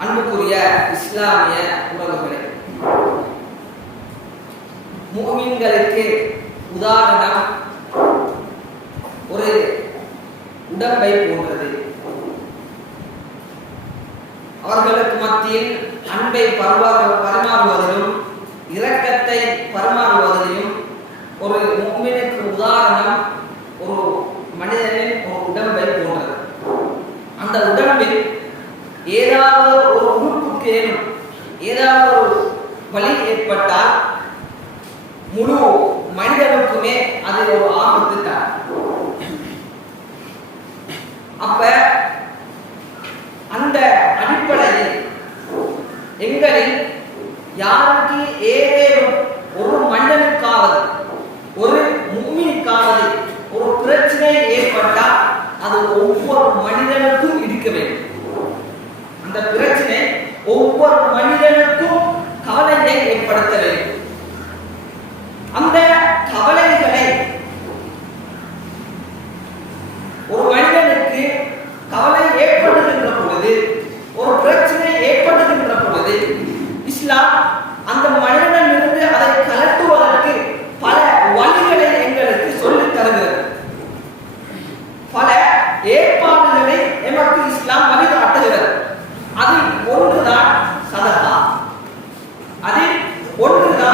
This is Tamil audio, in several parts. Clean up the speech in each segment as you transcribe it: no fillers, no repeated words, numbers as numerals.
அன்புக்குரிய இஸ்லாமிய உறவுகளே, முஃமின்களுக்கு உதாரணம் ஒரு உடம்பை போன்றது. அவர்களுக்கு மத்தியில் அன்பை பரிமாறுவதிலும் இரக்கத்தை பரிமாறுவதிலும் ஒரு முஃமினுக்கு உதாரணம் ஒரு மனிதனின் ஒரு உடம்பை போன்றது. அந்த உடம்பில் ஏதாவது ஒரு உறுப்புக்கு ஏதாவது ஒரு வலி ஏற்பட்டால் முழு மனிதனுக்குமே அது ஒரு ஆபத்து தான். அப்ப அந்த அடிப்படையில் எங்களில் யாருக்கு ஏதேனும் ஒரு மனிதனுக்காவது ஒரு முஃமினுக்காவது ஒரு பிரச்சனை ஏற்பட்டால் அது ஒவ்வொரு மனிதனுக்கும் இருக்க வேண்டும். அந்த பிரச்சனை ஒவ்வொரு மனிதனுக்கும் கவலையை ஏற்படுத்த வேண்டும். அந்த கவலைகளை ஒரு மனிதனுக்கு கவலை ஏற்படுகின்ற பொழுது, ஒரு பிரச்சனை ஏற்படுகின்ற பொழுது இஸ்லாம் அந்த மனிதனிலிருந்து அதை கலட்டுவதற்கு பல வழிகளை எங்களுக்கு சொல்லித் தருகிறது. பல ஏற்பாடுகளை எமக்கு இஸ்லாம் வழிகாட்டுகிறது. அதில் ஒன்றுதான் சதகா. அதில் ஒன்றுதான்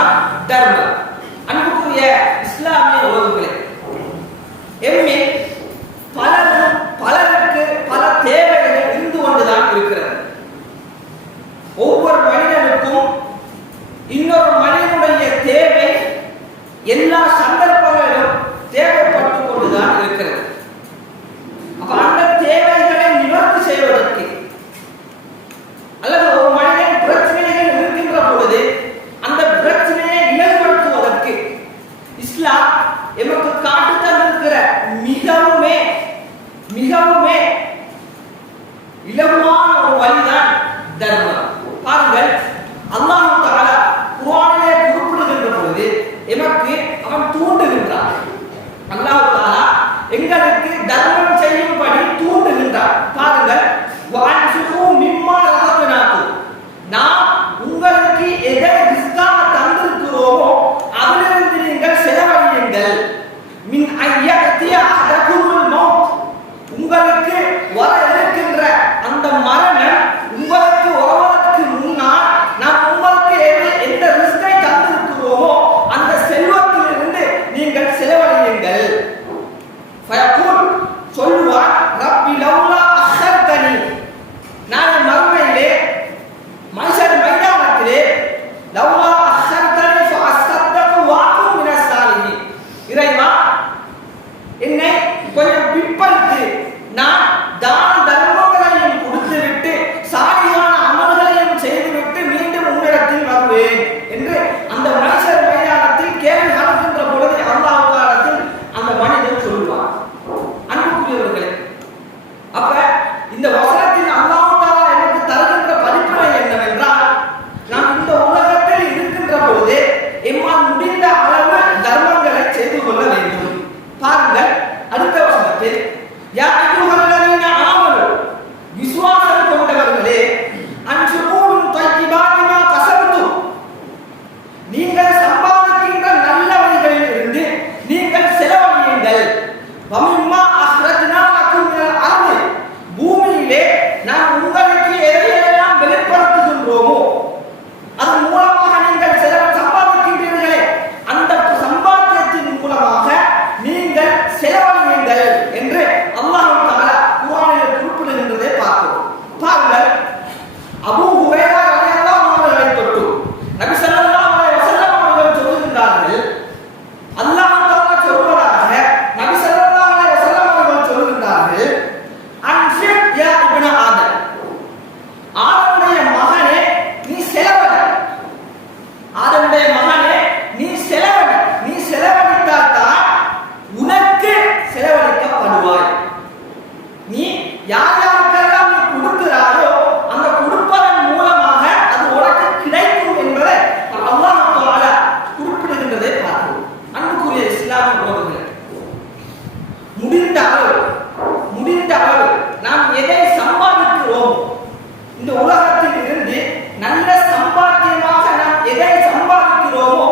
உலகத்தில் இருந்து நல்ல சம்பாத்தியமாக நாம் எதை சம்பாதிக்கிறோமோ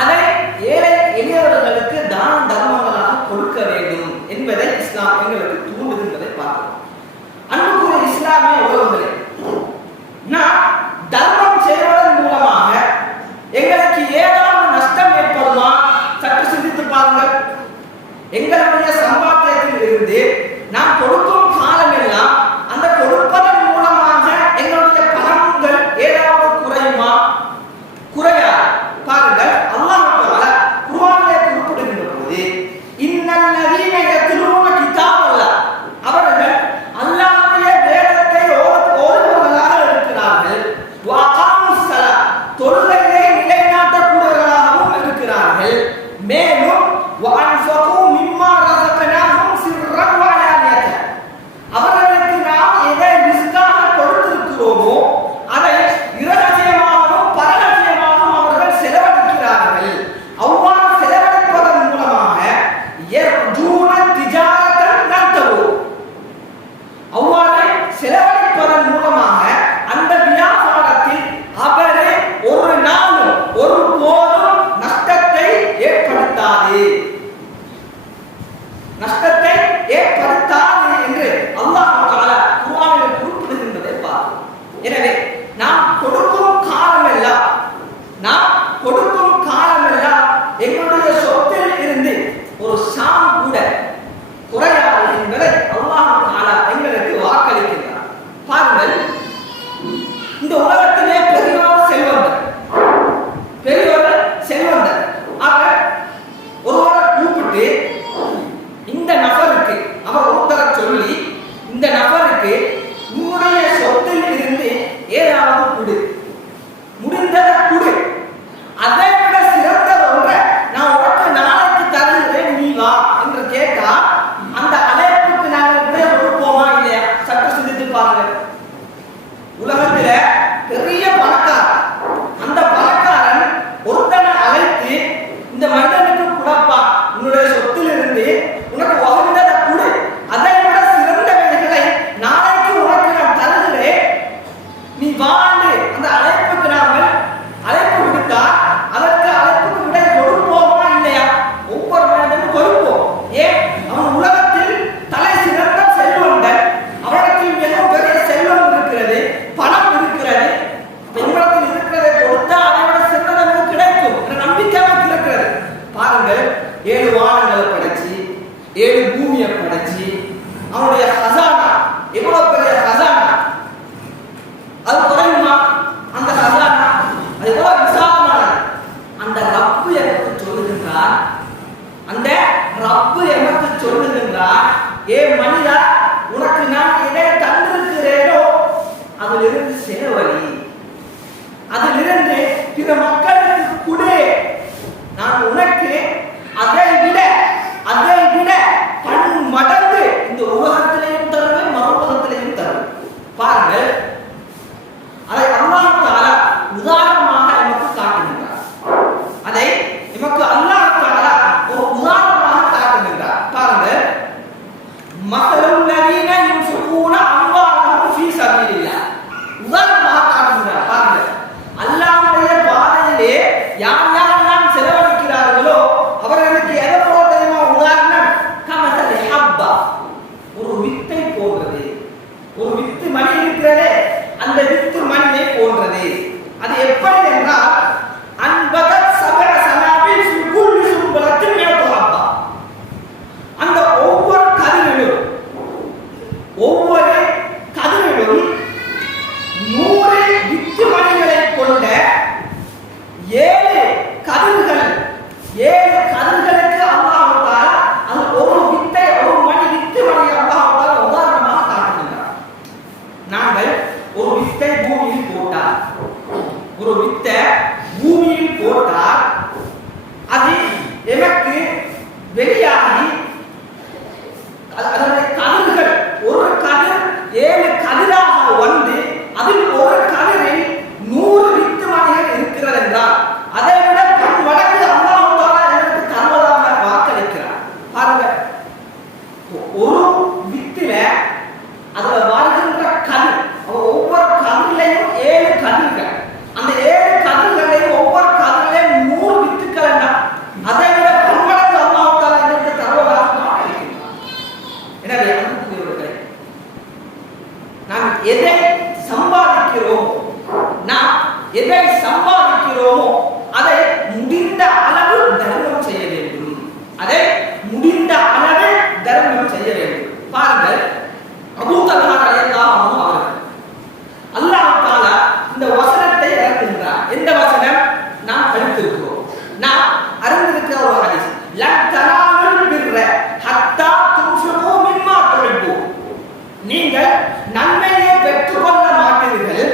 அதை ஏழை எளியவர்களுக்கு தான தர்மங்களாக கொடுக்க வேண்டும் என்பதை இஸ்லாம் எங்களுக்கு தூண்டுகின்றதை பார்க்கிறோம். அன்புக்குரிய இஸ்லாமிய உறவுகளே, நாம் தர்மம் செய்வதன் மூலமாக எங்களுக்கு ஏதாவது நஷ்டம் ஏற்படுமா? சற்று சிந்தித்து பாருங்கள். எங்களுடைய சம்பாத்தியத்தில் இருந்து நாம் கொடுக்கும் காலம் எல்லாம் அந்த கொடுப்பதன் மூலமாக எங்களுடைய பணங்கள் ஏதாவது குறையுமா? குறையா? பாருங்கள், அல்லாஹ் தஆலா குர்ஆனிலே குறிப்பிடுகின்ற போது இன்னல்லதீன யத்லூன கிதாபல்லாஹ், அவர்கள் அல்லாஹ்வுடைய வேதத்தை ஓதுபவர்களாக இருக்கிறார்கள். வஅகாமுஸ் ஸலாத், தொழுகையை நிலைநாட்டக்கூடியவர்களாகவும் இருக்கிறார்கள். மேலும் வஅன்ஃபகு மிம்மா ரஸக்னாஹும் சிர்ரன் வஅலானியத்தன், அவர்களுக்கு நாம் எதை ரிஸ்காக கொடுத்திருக்கிறோமோ அதை இரகசியமாகவும் பரகசியமாகவும் அவர்கள் செலவழிக்கிறார்கள். அவ்வாறு செலவழிப்பதன் மூலமாக யர்ஜூன திஜாரத்தன் நன்தபு, அவ்வாறு செலவழிப்பதன் மூலமாக அந்த வியாபாரத்தில் அவரே ஒரு நாளும் ஒரு போதும் நஷ்டத்தை ஏற்படுத்தாது, நஷ்டத்தை ஏற்படுத்தாது என்று அல்லாஹ் தஆலா குர்ஆனில் குறிப்பிடுகின்றதை பார்க்கிறோம். எனவே நாம் கொடுக்கும் காலமெல்லாம் எங்களுடைய சொத்தில் இருந்து ஒரு ஷாம் கூட குறையாது என்பதை அல்லாஹ் தஆலா எங்களுக்கு வாக்களிக்கின்றார். பாருங்கள், இந்த உலகத்திலே பெரியவர் செல்வந்தர் அவர் ஒருவரை கூப்பிட்டு இந்த நபருக்கு, அவர் ஒருத்தரை சொல்லி இந்த நபருக்கு உன்னுடைய சொத்தில் இருந்து ஏதாவது கொடு, முடிந்ததை கொடு, அதை விட சிறந்த ஒன்றை நான் உனக்கு நாளைக்கு தருகிறேன், நீ வா என்று கேட்டா அந்த அழைப்புக்கு நாங்கள் விட கொடுப்போமா இல்லையா? சற்று சிந்தித்து பாருங்கள். உலகத்துல பெரிய பணக்காரன், அந்த பணக்காரன் ஒருத்தனை அழைத்து இந்த மனிதனுக்கு குடப்பா, உன்னுடைய சொத்திலிருந்து உனக்கு வகுந்ததை கொடு, அதை விட சிறந்தவைகளை நாளைக்கு உனக்கு நான் தருகிறேன், நீ வாண்டு அந்த அழைப்புக்கு நாங்கள் அழைப்பு விடுத்தா அதற்கு அழைப்புக்கு விட கொடுப்போமா இல்லையா? ஒவ்வொரு மனிதனும் கொடுப்போம். ஏன்? அவன் உலகத்தில் தலை சிறந்த செல்வங்கள், அவரிடத்தில் மிகவும் பெரிய செல்வம் இருக்கிறது, பணம் இருக்கிறது, பெண்களத்தில் இருக்கிறதை கொடுத்தா அதை விட சிறந்த நமக்கு கிடைக்கும் என்ற நம்பிக்கை நமக்கு இருக்கிறது. பாருங்கள், 7 வானங்களை படைச்சு 7 பூமியை படைச்சு அவனுடைய ஹசானா எவ்வளவு பெரிய ஹசானா, அது குறையுமா? அந்த ஹசானா அது எவ்வளவு விசாலமானது. அந்த ரப்பு எனக்கு சொல்லுகின்றார், ஏ மனிதா, உனக்கு நான் எதை தந்திருக்கிறேனோ அதிலிருந்து செலவழி, அதிலிருந்து பிற மக்களுக்கு கொடு, நான் உனக்கு அதை விட பன்மடங்கு இந்த உலகத்திலேயும் தருவேன், மறுபுறத்திலேயும் தருவேன். பாருங்கள், அதை அல்லாஹ் தஆலா உதாரணமாக நமக்கு காட்டுகின்றார். அதை நமக்கு அல்லாஹ் தஆலா ஒரு உதாரணமாக காட்டுகின்றார். பாருங்கள், மஸலுல் லதீன யுன்ஃபிகூன அம்வாலஹும் ஃபீ ஸபீலில்லாஹ், உதாரணமாக காட்டுகின்றார். பாருங்கள், அல்லாஹ்வுடைய பாதையிலே யார் யாரெல்லாம் செலவழிக்கிறார்களோ அவர்களுக்கு எதை போல தெரியுமா உதாரணம்? கமஸலி ஹப்பா, ஒரு வித்தை போன்றது. ஒரு வித்து மணி இருக்கிறதே, அந்த வித்து மணியை போன்றது. அது எப்படி என்றால், அன்பதத் சபஅ சனாபில் ஃபி குல்லி சும்பலத்தின் மிஅத்து ஹப்பா, அந்த ஒவ்வொரு கதிரிலும் 100 வித்து மணிகளை கொண்ட 7 கதிர்கள், 7 கதிர்களுக்கு அல்லாஹ் தஆலா அது ஒரு வித்தை, ஒரு மணி வித்து மணி அல்லாஹ் தஆலா உதாரணமாக காட்டுகின்றார். நாங்கள் ஒரு வித்தை பூமியில் போட்டால், அது எனக்கு வெளியாகி அதனுடைய கதிர்கள், ஒரு கதிர் 7 கதிராக வந்து அதில் ஒரு கதிரில் 100 வித்து மணிகள் இருக்கிறது என்றால் அதை விட பன்மடங்கு அல்லாஹ் தஆலா எனக்கு தருவதாக வாக்களிக்கிறார். பாருங்க, ஒரு வித்தில அதுல வருகின்ற கதிர், ஒவ்வொரு கதிரிலையும் எதை சம்பாதிக்கிறோமோ அதை முடிந்த அளவு தர்மம் செய்ய வேண்டும். அதை முடிந்த அளவு தர்மம் செய்ய வேண்டும். பாருங்கள், அபூ தல்ஹா ரலியல்லாஹு அன்ஹு அவர்கள் அல்லாஹ் தஆலா இந்த வசனத்தை இறக்குகிறார். எந்த வசனம்? நாம் படித்திருக்கிறோம், நாம் அறிந்திருக்கிற ஒரு ஹதீஸ். லன் தனாலுல் பிர்ர ஹத்தா துன்ஃபிகு மிம்மா துஹிப்பூன். நீங்கள் நன்மையை பெற்றுக்கொள்ள மாட்டீர்கள்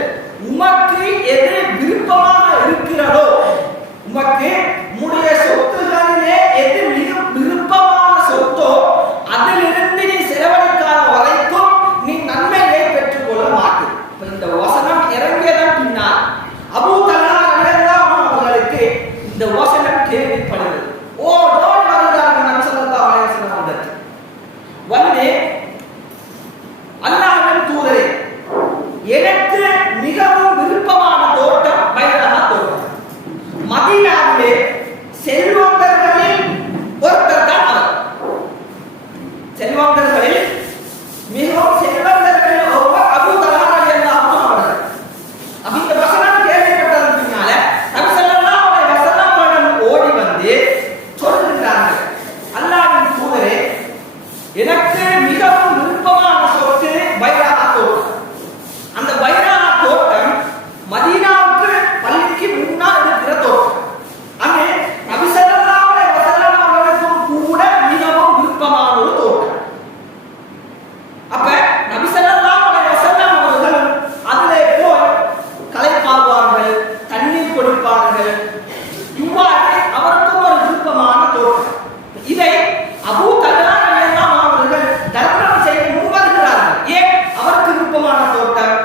உமக்கு எது விருப்பமாக இருக்கிறதோ, உமக்கு உம்முடைய சொத்துகளிலே எது விருப்பமான சொத்தோ அதிலிருந்து நீ செலவழிக்காத வரைக்கும் நீ நன்மையை பெற்றுக்கொள்ள மாட்டீர். இந்த வசனம் இறங்கியதன் பின்னால் அபூ தல்ஹா ரலியல்லாஹு அன்ஹு அவர்களுக்கு இந்த வசனம் கேள்விப்படுகிறது. ஓடோடி வருகிறார்கள் நபி ஸல்லல்லாஹு அலைஹி வஸல்லம் அவர்கள். வந்து அல்லாஹ்வின் தூதரே, எனக்கு மிகவும் விருப்பமான தோட்டம் பைரஹா தோட்டம். மதீனாவிலே செல்வந்தர்களில் ஒருத்தர் தான் அவர். செல்வந்தர்களில் மிகவும் செல்வந்தர்களில் ஒருவர் அபூ தல்ஹா ரலியல்லாஹு அன்ஹு அவர்கள். இந்த வசனம் கேள்விப்பட்டதன் பின்னால நபி ஸல்லல்லாஹு அலைஹி வஸல்லம் அவர்கள் ஓடி வந்து சொல்கிறார்கள், அல்லாஹ்வின் தூதரே, எனக்கு மிகவும் விருப்பமான சொத்து பைரஹா தோட்டம். அந்த பைரஹா தோட்டம் மதீனாவுக்கு பள்ளிக்கு முன்னால் இருக்கிற தோட்டம். அங்கே நபி ஸல்லல்லாஹு அலைஹி வஸல்லம் அவர்களுக்கும் கூட மிகவும் விருப்பமான ஒரு தோட்டம். அப்ப நபி ஸல்லல்லாஹு அலைஹி வஸல்லம் அவர்கள் அதிலே போய் களைப்பார்கள், தண்ணீர் கொடுப்பார்கள். இவ்வாறு அவருக்கும் ஒரு விருப்பமான தோட்டம். இதை அபூ தல்ஹா ரலியல்லாஹு அன்ஹு அவர்கள் தர்மம் செய்ய முன்வருகிறார்கள். ஏன்? அவருக்கு விருப்பமான தோட்டம்,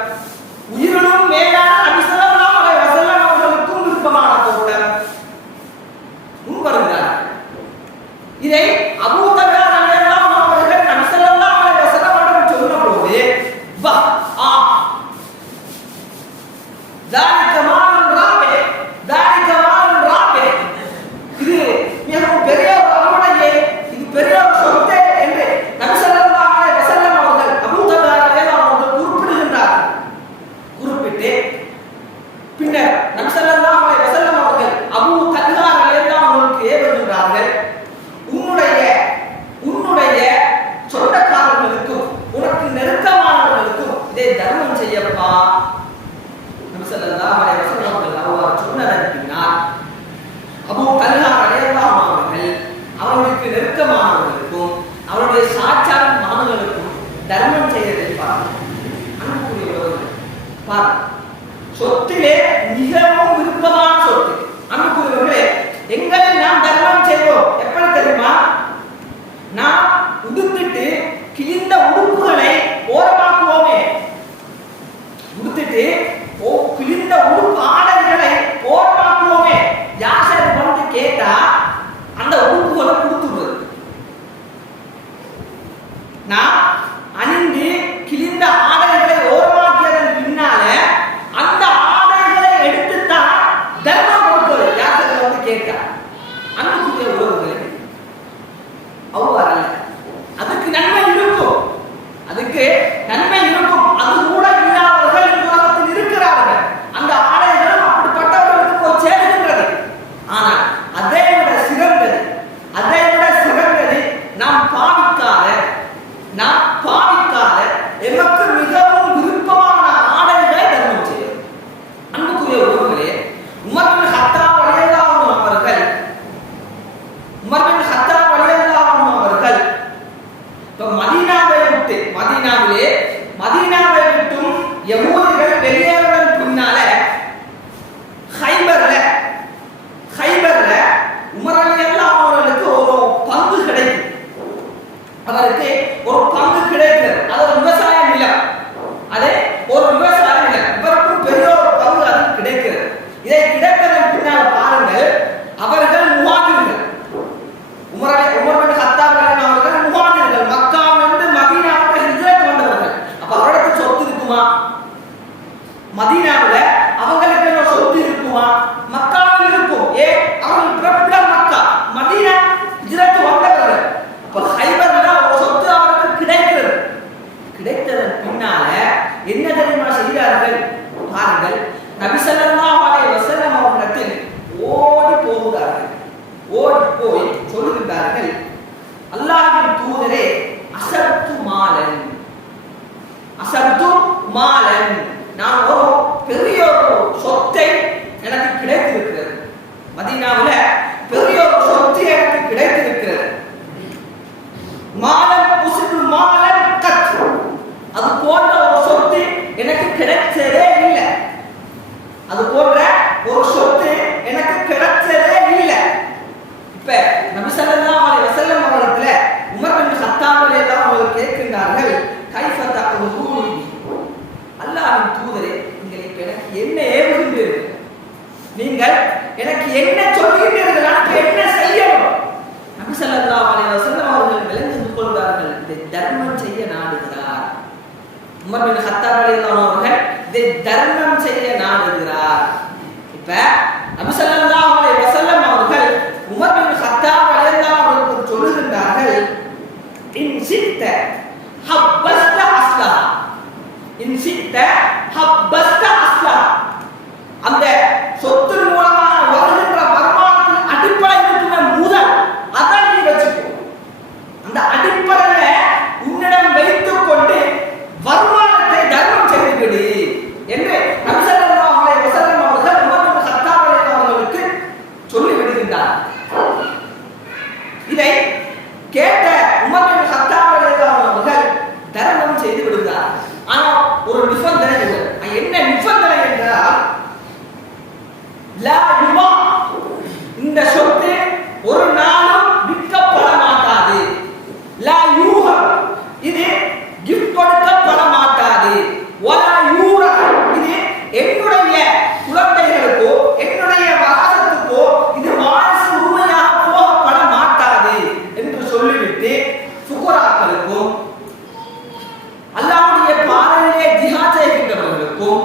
உயிரினும் மேலான நபி ஸல்லல்லாஹு அலைஹி வஸல்லம் அவர்களுக்கும் விருப்பமான தோட்டம் முன்வருகிறார்கள். இதை அபூ தல்ஹா ரலியல்லாஹு அன்ஹு அவர்கள் நபி ஸல்லல்லாஹு அலைஹி வஸல்லம் அவர்கள் சொன்னபோது வா ஆ ذلك مال رابح ذلك مال رابح, இது மிகவும் பெரிய ஒரு அருமையே, இது பெரிய ஒரு சொத்து என்று நபி ஸல்லல்லாஹு அலைஹி வஸல்லம் அவர்கள் அபூ தல்ஹா ரலியல்லாஹு அன்ஹு அவர்கள் குறிப்பிடுகின்றார்கள். குறிப்பிட்டு பின்னர் நபி ஸல்லல்லாஹு அலைஹி வஸல்லம் அவர்கள் அபூ தல்ஹா ரலியல்லாஹு அன்ஹுவுக்கு ஏவுகின்றார்கள், உன்னுடைய சொந்தக்காரர்களுக்கும் உனக்கு நெருக்கமானவர்களுக்கும் இதை தர்மம் செய்யப்பா. நபி ஸல்லல்லாஹு அலைஹி வஸல்லம் அவர்கள் அவ்வாறு சொன்னதன் பின்னால் அபூ தல்ஹா ரலியல்லாஹு அன்ஹு அவர்கள் அவர்களுக்கு நெருக்கமானவர்களுக்கும் அவருடைய சாட்சாத் மகன்களுக்கும் தர்மம் செய்யறதை பாருங்கள். சொத்திலே மிகவும் விருப்பமான சொத்து. அன்புக்குரியவர்களே, எங்களை நாம் தர்மம் செய்வோம். எப்படி தெரியுமா? நாம் உடுத்திட்டு கிழிந்த உடுப்புகளை ஓரமாக்குவோமே, உடுத்திட்டு கிழிந்த உடுப்பு ஆடைகளை ஓரமாக்குவோமே. யாசர் வந்து கேட்டா அந்த உடுப்புகளை கொடுத்துடுறது. நான் அணிந்து கிழிந்த ஆடைகளை ஓரமாக்கியதன் பின்னால அந்த ஆடைகளை எடுத்துத்தான் தர்மம் கொடுப்பது. யாசர் வந்து கேட்டா அன்புக்குரிய உறவுகளே, அவ்வாறு அல்ல. அதுக்கு நன்மை இருக்கும், அதுக்கு நன்மை இருக்கும். அது கூட இல்லாதவர்கள் இந்த உலகத்தில் இருக்கிறார்கள். அந்த ஆடைகளும் அப்படிப்பட்டவர்களுக்கு போய் சேருகின்றது. ஆனால் அதை விட சிறந்தது நாம் பாவிக்காத எமக்கு மிகவும் விருப்பமான ஆடைகளை தர்மம் செய்யும். அன்புக்குரிய உறவுகளே, உமர் பின் கத்தாப் ரலியல்லாஹு அன்ஹு அவர்கள் மதீனாவை விட்டும் யஹூதிகள் வெளியேறுவதன் பின்னால ஹைபர்ல உமர் ரலியல்லாஹு அவர்களுக்கு ஒரு பங்கு கிடைக்கும். அவருக்கு ஒரு பங்கு கிடைக்கிறது. அது ஒரு விவசாய நிலம். இவருக்கும் பெரிய ஒரு பங்கு அதில் கிடைக்கிறது. இதை கிடைப்பதன் பின்னால் பாருங்கள், அவர்கள் முஹாஜிர்கள். உமர் பின் கத்தாப் அவர்கள் முஹாஜிர்கள், மக்காவிலிருந்து மதீனாவுக்கு ஹிஜ்ரத் வந்தவர்கள். அப்ப அவர்களுக்கு சொத்து இருக்குமா? மதீனாவுல அவங்களுக்கு என்ன சொத்து இருக்குமா? மக்காவில் இருக்கும். அவர்கள் பிறப்பிடம் மக்கா, மதீனா ஹிஜ்ரத் வந்தவர்கள். அப்ப ஹைபர்ல ஒரு சொத்து அவருக்கு கிடைக்கிறது. கிடைத்ததன் பின்னால என்ன தெரியுமா செய்தார்கள்? பாருங்கள், நபி ஸல்லல்லாஹு அல்லாஹ்வின் தூதரே அசப்து மாலன், அசப்து மாலன், நான் ஒரு பெரிய ஒரு சொத்தை எனக்கு கிடைத்திருக்கிறது, மதீனாவுல பெரிய ஒரு சொத்து எனக்கு கிடைத்திருக்கிறது. மாலன் உஸ்து மாலன் கத், அது போன்ற ஒரு சொத்து எனக்கு கிடைச்சதே இல்லை, அது போன்ற ஒரு சொத்து எனக்கு கிடைச்சதே இல்லை. இப்ப நபி ஸல்லல்லாஹு அலைஹி வஸல்லம் அவர்களிடத்துல உமர் பின் கத்தாப் ரலியல்லாஹு அன்ஹு கேட்கின்றார்கள், கைஃப தகுலூனி, அல்லாஹ்வின் தூதரே நீங்கள் இப்ப எனக்கு என்ன ஏவுகின்றீர்கள், நீங்கள் எனக்கு என்ன சொல்கிறீர்கள், எனக்கு என்ன செய்யணும்? நபி ஸல்லல்லாஹு அலைஹி வஸல்லம் அவர்கள் விளங்கிக் கொள்கிறார்கள், இதை தர்மம் செய்ய நாடுகிறார். உமர் பின் கத்தாப் ரலியல்லாஹு அன்ஹு அவர்கள் இதை தர்மம் செய்ய நாடுகிறார். இப்ப நபி ஸல்லல்லாஹு அலைஹி வஸல்லம் அவர்கள் உமர் பின் கத்தாப் ரலியல்லாஹு அன்ஹு அவர்களுக்கு சொல்லுகின்றார்கள், இன் சித்த ஹப்பஸ்த அஸ்லா, இன் சித்த ஹப்பஸ்த அஸ்லா, அந்த சொத்து மூலமாக வருகின்ற வருமானத்தின் அடிப்படை இருக்கிற முதல் அதை நீ வச்சுக்கோ, அந்த அடிப்படையில உன்னிடம் வைத்துக் கொண்டு வருமானத்தை தர்மம் செய்துவிடு என்று நபி ஸல்லல்லாஹு அலைஹி வஸல்லம் அவர்கள் உமர் பின் கத்தாப் ரலியல்லாஹு அன்ஹு அவர்களுக்கு சொல்லி விடுகின்றார். இதை கேட்ட உமர் பின் கத்தாப் ரலியல்லாஹு அன்ஹு அவர்கள் தர்மம் செய்து விடுகிறார். ஆனால் ஒரு நிபந்தனை இருக்கு. என்ன நிபந்தனை என்றால், லா யுபா, இந்த சொத்து ஒரு நாளும் விற்கப்பட மாட்டாது. லா யூஹா, இது கிஃப்ட் கொடுக்கப்பட மாட்டாது. வலா யூரா, இது என்னுடைய குழந்தைகளுக்கோ என்னுடைய வாரத்துக்கோ இது வாரிசு உரிமையாக போகப்பட மாட்டாது என்று சொல்லிவிட்டு ஃபுகராக்களுக்கும் அல்லாஹ்வுடைய பாதையிலே ஜிஹாத் செய்கின்றவர்களுக்கும்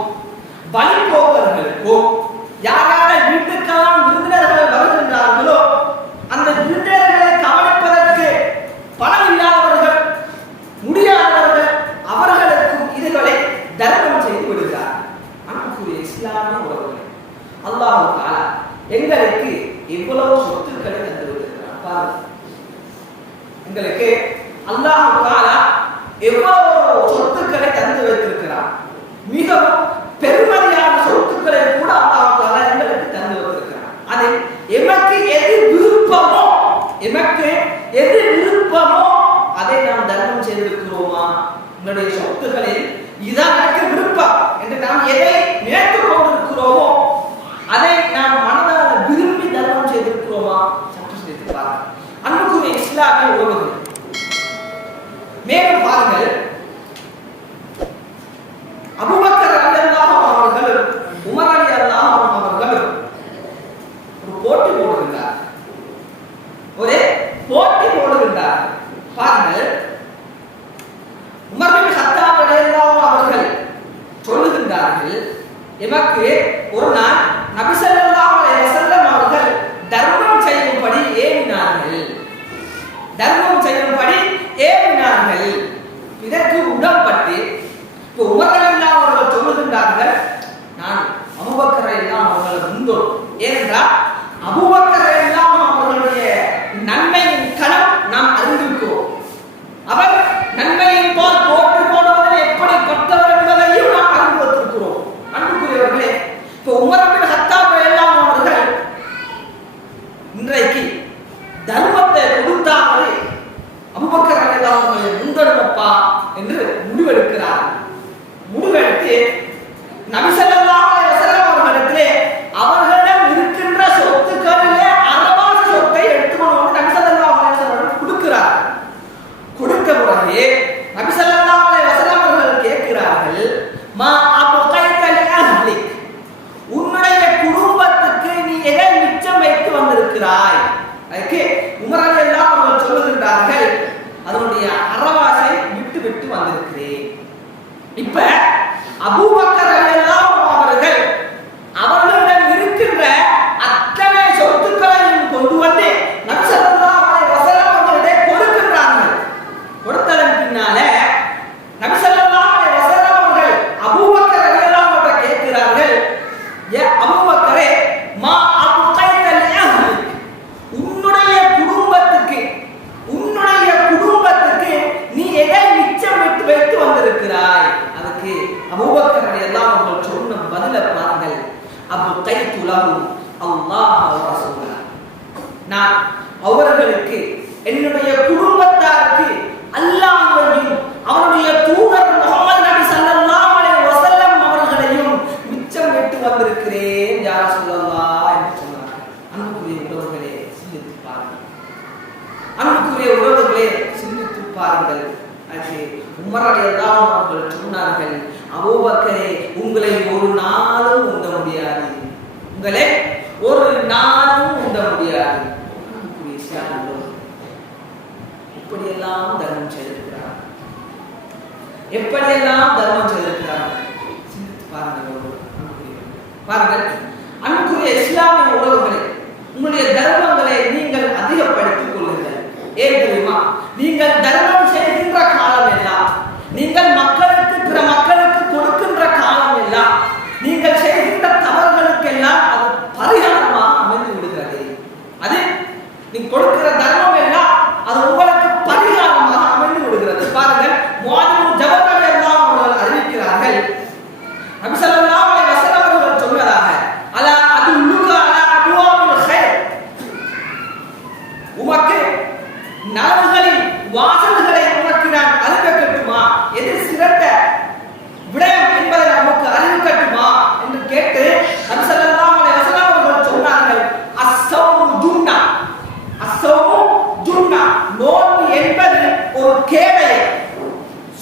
வழிபோக்கர்களுக்கும் யாரால வீட்டுக்கெல்லாம் விருந்தினர்கள் வருகின்றார்களோ அந்த விருந்தினர்களை கவனிப்பதற்கு பணம் இல்லாதவர்கள், முடியாதவர்கள், அவர்களுக்கும் இதுகளை தர்மம் செய்து விடுகிறார். அன்புக்குரிய இஸ்லாமிய உறவுகளே, அல்லாஹ் தஆலா எங்களுக்கு எவ்வளவு சொத்துக்களை தந்து விடுகிறார் பாருங்கள். எங்களுக்கு அல்லாஹ் தஆலா எவ்வளவு சொத்துக்களை தந்து வைத்திருக்கிறார். மிகவும் பெருமதியான சொத்துக்களை கூட அல்லாஹ் தஆலா எங்களுக்கு தந்து வைத்திருக்கிறார். அதில் எமக்கு எது விருப்பமோ, எமக்கு எது விருப்பமோ அதை நாம் தர்மம் செய்திருக்கிறோமா? உங்களுடைய சொத்துக்களில் இதான் எனக்கு விருப்பம் என்று நாம் எதை நினைத்துக் கொண்டிருக்கிறோமோ அதை நாம் மனதால் விரும்பி தர்மம் செய்திருக்கிறோமா? சற்று சிந்தித்து பாருங்கள். அன்புக்குரிய இஸ்லாமிய உறவுகளே, மேலும் பாருங்கள், அபூபக்கர் ரலியல்லாஹு அன்ஹு அவர்களும் உமர் ரலியல்லாஹு அன்ஹு அவர்களும் ஒரு போட்டி போடுகின்றார், ஒரு போட்டி போடுகின்றார். பாருங்கள், உமர் பின் கத்தாப் ரலியல்லாஹு அன்ஹு அவர்கள் சொல்லுகின்றார்கள், எமக்கு ஒரு நாள் நபி ஸல்லல்லாஹு அலைஹி வஸல்லம் அவர்கள் தர்மம் செய்யும்படி ஏவினார்கள், தர்மம் செய்யும்படி ஏவினார்கள். இதற்கு உடன்பட்டு இப்போ உமர் ரலியல்லாஹு அன்ஹு அவர்கள் சொல்லுகின்றார்கள், நான் அபூபக்கர் ரலியல்லாஹு அன்ஹு அவர்களை முந்தோம். ஏனென்றால் அபூபக்கர் ரலியல்லாஹு அன்ஹு அவர்களுடைய நன்மையின் கணம் நாம் அறிந்திருக்கிறோம். அவர் நன்மையின் போல் போட்டு போடுவதில் எப்படிப்பட்டவர் என்பதையும் நாம் அறிந்து வைத்திருக்கிறோம். அன்புக்குரியவர்களே, இப்போ உமர் பின் கத்தாப் ரலியல்லாஹு அன்ஹு அவர்கள் இன்றைக்கு தர்மத்தை கொடுத்தாலே அபூபக்கர் ரலியல்லாஹு அன்ஹு முந்தெடுப்பா என்று முடிவெடுக்கிறார். முடிவெடுத்து நபி ஸல்லல்லாஹு அலைஹி வஸல்லம் அவர்களிடத்திலே அவர்களிடம் இருக்கின்ற லஹும் அல்லாஹ் வ ரசூலஹு. நான் அவர்களுக்கு என்னுடைய குடும்பத்தாருக்கு அல்லாஹ்வையும் அவருடைய தூதர் முஹம்மது நபி ஸல்லல்லாஹு அலைஹி வஸல்லம் அவர்களையும் மிச்சம் விட்டு வந்திருக்கிறேன் யா ரசூலல்லாஹ் என்று சொன்னார்கள். அன்புக்குரிய உறவுகளே சிந்தித்து பாருங்கள். அன்புக்குரிய உறவுகளே சிந்தித்து பாருங்கள். அது உமர் ரலியல்லாஹு அன்ஹு அவர்கள் சொன்னார்கள், அபூபக்கரே உங்களை ஒரு நாளும் உந்த முடியாது, உங்களை ஒரு நாளும் உந்த முடியாது. அன்புக்குரிய இஸ்லாமிய எப்படியெல்லாம் தர்மம் செய்திருக்கிறார், எப்படியெல்லாம் தர்மம் செய்திருக்கிறார் சிந்தித்து பாருங்கள். பாருங்கள் அன்புக்குரிய இஸ்லாமிய உறவுகளே, உங்களுடைய தர்மங்களை நீங்கள் அதிகப்படுத்திக் கொள்ளுங்கள். ஏன் தெரியுமா? நீங்கள் தர்மம் செய்கின்ற காலம் எல்லாம், நீங்கள் மக்களுக்கு பிற மக்களுக்கு கொடுக்கின்ற காலம் எல்லாம், நீங்கள் செய்கின்ற தவறுகளுக்கெல்லாம் அது பரிகாரமாக அமைந்து விடுகிறது. அது நீங்க கொடுக்கிற தர்மம் எல்லாம் அது உங்களுக்கு பரிகாரமாக அமைந்து விடுகிறது. பாருங்கள், முஆது ஜபல் ரலியல்லாஹு அன்ஹு அறிவிக்கிறார்கள், நபி ஸல்லல்லாஹு அலைஹி வஸல்லம் அவர்கள் சொன்னதாக, அலா அதுல்லுக அலா அப்வாபில் கைர், உமக்கு நலவுகளின் வாசல்களை உனக்கு நான் அறிவிக்கட்டுமா, எது சிறந்த விடயம் என்பதை நமக்கு அறிவிக்கட்டுமா என்று கேட்டு நபி ஸல்லல்லாஹு அலைஹி வஸல்லம் அவர்கள் சொன்னார்கள், அஸ்ஸௌமு ஜுன்னா, அஸ்ஸௌமு ஜுன்னா, நோன்பு என்பது ஒரு கேடை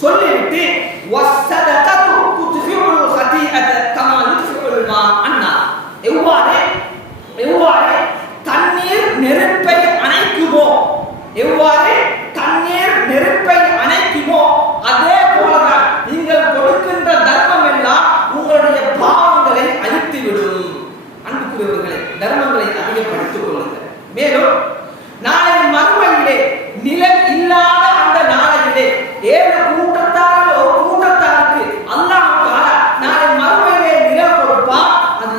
சொல்லிவிட்டு வஸ்ஸதகத்து துத்ஃபிஉல் ஹதீஅத கமா யுத்ஃபிஉல் மா அன்னா, எவ்வாறு தண்ணீர் நெருப்பை அணைக்குமோ, எவ்வாறு தண்ணீர் நெருப்பை அணைக்குமோ அதே போலதான் நீங்கள் கொடுக்கின்ற தர்மம் எல்லாம் உங்களுடைய பாவங்களை அழித்துவிடும். அன்புக்குரியவர்களே, தர்மங்களை அதிகப்படுத்திக் கொள்ளுங்கள். மேலும் நாளை மறுமையிலே நிலம் இல்லாத அந்த நாளையிலே 7 கூட்டத்தாரில் ஒரு கூட்டத்தாருக்கு அல்லாஹ் தஆலா நாளை மறுமையிலே நிலம் கொடுப்பான். அது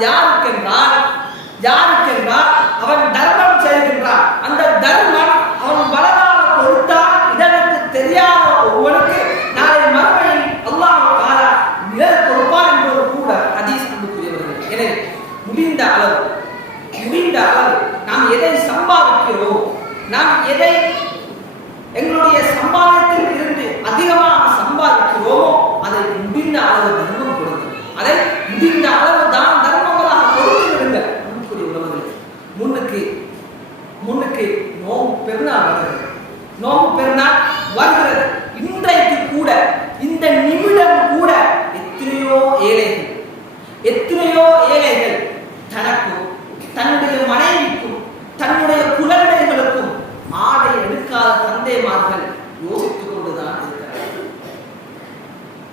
யாருக்கென்றால் அவன் தர்மம் செய்கின்றான். அந்த தர்மம் அவன் வலதால கொடுத்தால் இதற்கு தெரியாத ஒருவனுக்கு நாளை மறுமையில் அல்லாஹ் தஆலா நிழல் கொடுப்பான் என்பது கூட ஹதீஸ். அன்புக்குரியவர்கள், எனவே முடிந்த அளவு நாம் எதை சம்பாதிக்கிறோம், நாம் எதை எங்களுடைய சம்பாதத்தில் இருந்து அதிகமாக சம்பாதிக்கிறோமோ அதை முடிந்த அளவு தர்மம் கொடுங்க. அதை முடிந்த அளவு தான் தர்மங்களாக கொடுத்து விடுங்கள். அன்புக்குரிய உறவுகளே, முன்னுக்கு நோன்பு பெருநாள் வருகிறது. நோன்பு பெருநாள் வருகிறது. இன்றைக்கு கூட, இந்த நிமிடம் கூட எத்தனையோ ஏழைகள் தனக்கும் தன்னுடைய மனைவிக்கும் தன்னுடைய குழந்தைகளுக்கும் ஆடை எடுக்காத தந்தைமார்கள் யோசித்துக் கொண்டுதான் இருக்கிறார்கள்.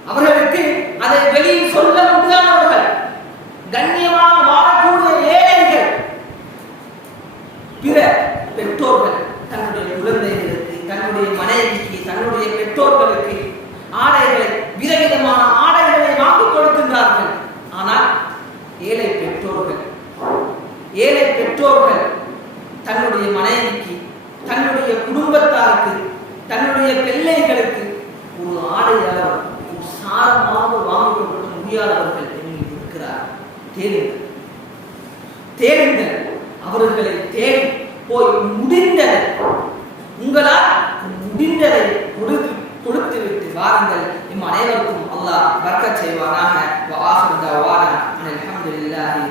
அவர்களுக்கு அதை வெளியில் சொல்ல முடியாதவர்கள், கண்ணியமாக வாழக்கூடிய ஏழைகள், பிற பெற்றோர்கள் தன்னுடைய குழந்தைகளுக்கு, தன்னுடைய மனைவிக்கு, தன்னுடைய பெற்றோர்களுக்கு ஆடைகளை, விதவிதமான ஆடைகளை வாங்கிக் கொடுக்கின்றார்கள். ஆனால் ஏழை பெற்றோர்கள் தன்னுடைய மனைவிக்கு, தன்னுடைய குடும்பத்தாருக்கு, தன்னுடைய பிள்ளைகளுக்கு ஒரு ஆடையாக ஒரு சாரமாக வாங்கிக் கொடுக்க முடியாதவர்கள் இருக்கிறார்கள். தேடுங்கள், அவர்களை தேடி போய் உங்களால் முடிந்ததை கொடுத்து விட்டு வாருங்கள். அனைவருக்கும் அல்லாஹ் பரக்கத் செய்வானாக. வஆஹிரு தஅவானா அல்ஹம்துலில்லாஹி